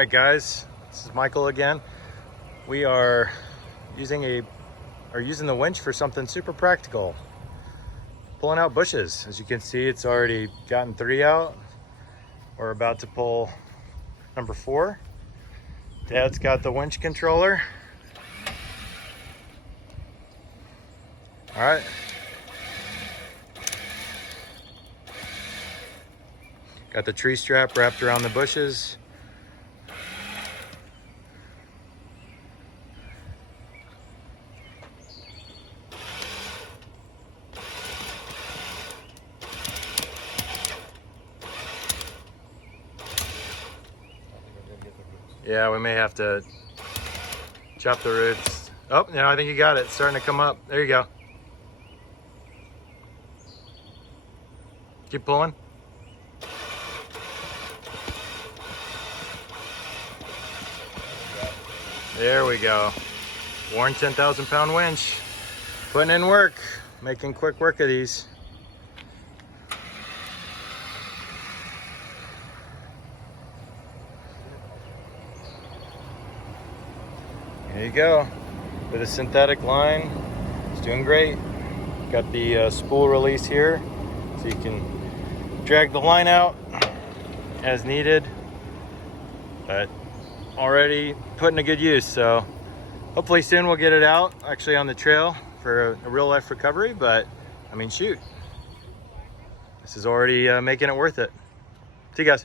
Hi guys, this is Michael again. We are using the winch for something super practical. Pulling out bushes. As you can see, it's already gotten 3 out. We're about to pull number 4. Dad's got the winch controller. All right. Got the tree strap wrapped around the bushes. Yeah, we may have to chop the roots. Oh, no, I think you got it. It's starting to come up. There you go. Keep pulling. There we go. Worn 10,000 pound winch. Putting in work. Making quick work of these. There you go. With a synthetic line. It's doing great. Got the spool release here. So you can drag the line out as needed. But already putting a good use, so hopefully soon we'll get it out actually on the trail for a real life recovery. But I mean, shoot, this is already making it worth it. See you guys.